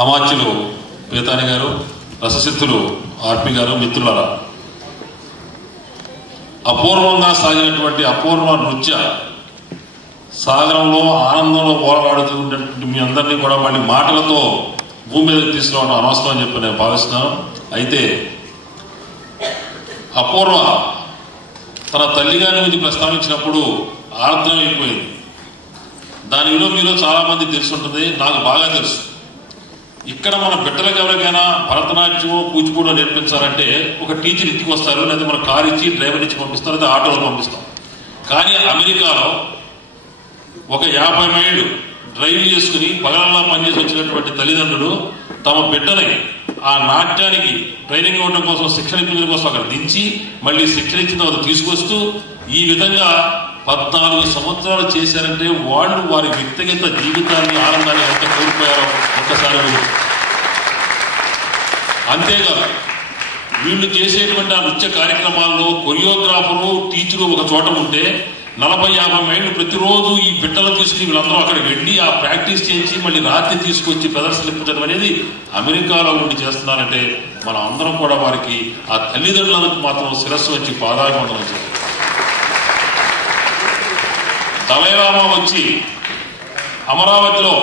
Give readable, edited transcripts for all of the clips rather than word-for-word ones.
అమాత్యులు పేతాని గారు, రససిద్ధులు ఆర్పి గారు, మిత్రులారా, అపూర్వంగా సాగినటువంటి అపూర్వ నృత్య సాగరంలో ఆనందంలో పోరాడుతున్నటువంటి మీ అందరినీ కూడా మళ్ళీ మాటలతో భూమి మీదకి తీసుకురావడం అనవసరం అని చెప్పి నేను భావిస్తున్నాను. అయితే అపూర్వ తన తల్లిగారి గురించి ప్రస్తావించినప్పుడు ఆర్ద్రమైపోయింది. దాని విలువ మీలో చాలా మంది తెలుసుంటుంది, నాకు బాగా తెలుసు. ఇక్కడ మన బిడ్డలకు ఎవరికైనా భరతనాట్యం కూచిపూడి నేర్పించాలంటే ఒక టీచర్ ఇంటికి వస్తారు, లేదా మన కారు ఇచ్చి డ్రైవర్ ఇచ్చి పంపిస్తారు, లేదా ఆటోలో పంపిస్తాం. కానీ అమెరికాలో ఒక 50 మైళ్ళు డ్రైవ్ చేసుకుని పగలల్లా పనిచేసి వచ్చినటువంటి తల్లిదండ్రులు తమ బిడ్డని ఆ నాట్యానికి ట్రైనింగ్ ఇవ్వడం కోసం, శిక్షణ ఇవ్వడం కోసం అక్కడ దించి మళ్ళీ శిక్షణ ఇచ్చిన తర్వాత తీసుకొస్తూ ఈ విధంగా 14 సంవత్సరాలు చేశారంటే వాళ్ళు వారి వ్యక్తిగత జీవితాన్ని, ఆనందాన్ని ఎంత కోల్పోయారో ఒక్కసారి. అంతేకాదు వీళ్ళు చేసేటువంటి ఆ నృత్య కార్యక్రమాల్లో కొరియోగ్రాఫరు, టీచరు ఒక చోట ఉంటే 40-50 మైళ్ళు ప్రతిరోజు ఈ బిడ్డలు తీసుకుని వీళ్ళందరూ అక్కడికి వెళ్ళి ఆ ప్రాక్టీస్ చేయించి మళ్ళీ రాత్రి తీసుకొచ్చి ప్రదర్శనలించడం అనేది అమెరికాలో ఉండి చేస్తున్నారంటే మనం అందరం కూడా వారికి, ఆ తల్లిదండ్రులకు మాత్రం శిరస్సు వచ్చి పాదాభివందనం చేయాలి. దళైలామ వచ్చి అమరావతిలో,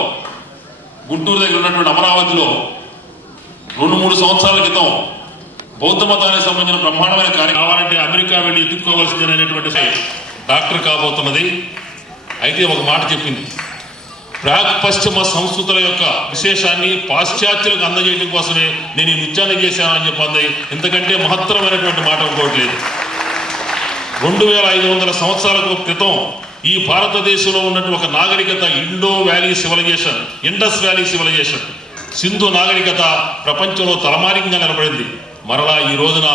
గుంటూరు దగ్గర ఉన్నటువంటి అమరావతిలో 2-3 సంవత్సరాల క్రితం బౌద్ధ మతానికి సంబంధించిన బ్రహ్మాండమైన కార్యం కావాలంటే అమెరికా వెళ్ళి ఎదుర్కోవాల్సింది అనేటువంటి డాక్టర్ కాబోతున్నది. అయితే ఒక మాట చెప్పింది, ప్రాక్ పశ్చిమ సంస్కృతుల యొక్క విశేషాన్ని పాశ్చాత్యులకు అందజేయడం కోసమే నేను ఈ నృత్యాన్ని చేశానని చెప్పింది. ఇంతకంటే మహత్తరమైనటువంటి మాట ఇంకోట్లేదు. 2500 సంవత్సరాల క్రితం ఈ భారతదేశంలో ఉన్నటువంటి ఒక నాగరికత Indo valley civilisation, Indus valley civilisation, Sindhu నాగరికత ప్రపంచంలో తలమానికంగా నిలబడింది. మరలా ఈ రోజున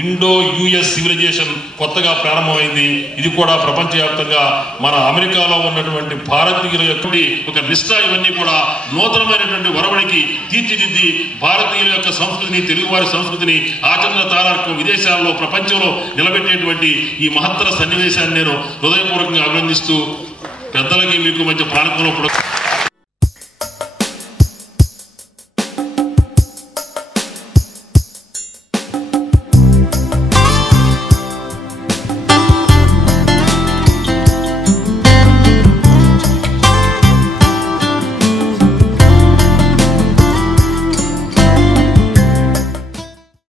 ఇండో యుఎస్ సివిలైజేషన్ కొత్తగా ప్రారంభమైంది. ఇది కూడా ప్రపంచవ్యాప్తంగా మన అమెరికాలో ఉన్నటువంటి భారతీయుల యొక్క ఒక నిష్ఠ, ఇవన్నీ కూడా నూతనమైనటువంటి వరవడికి తీర్చిదిద్ది భారతీయుల యొక్క సంస్కృతిని, తెలుగువారి సంస్కృతిని ఆచరణ తారార్కు విదేశాల్లో, ప్రపంచంలో నిలబెట్టేటువంటి ఈ మహత్తర సన్నివేశాన్ని నేను హృదయపూర్వకంగా అభినందిస్తూ పెద్దలకి మీకు మధ్య ప్రాణంలో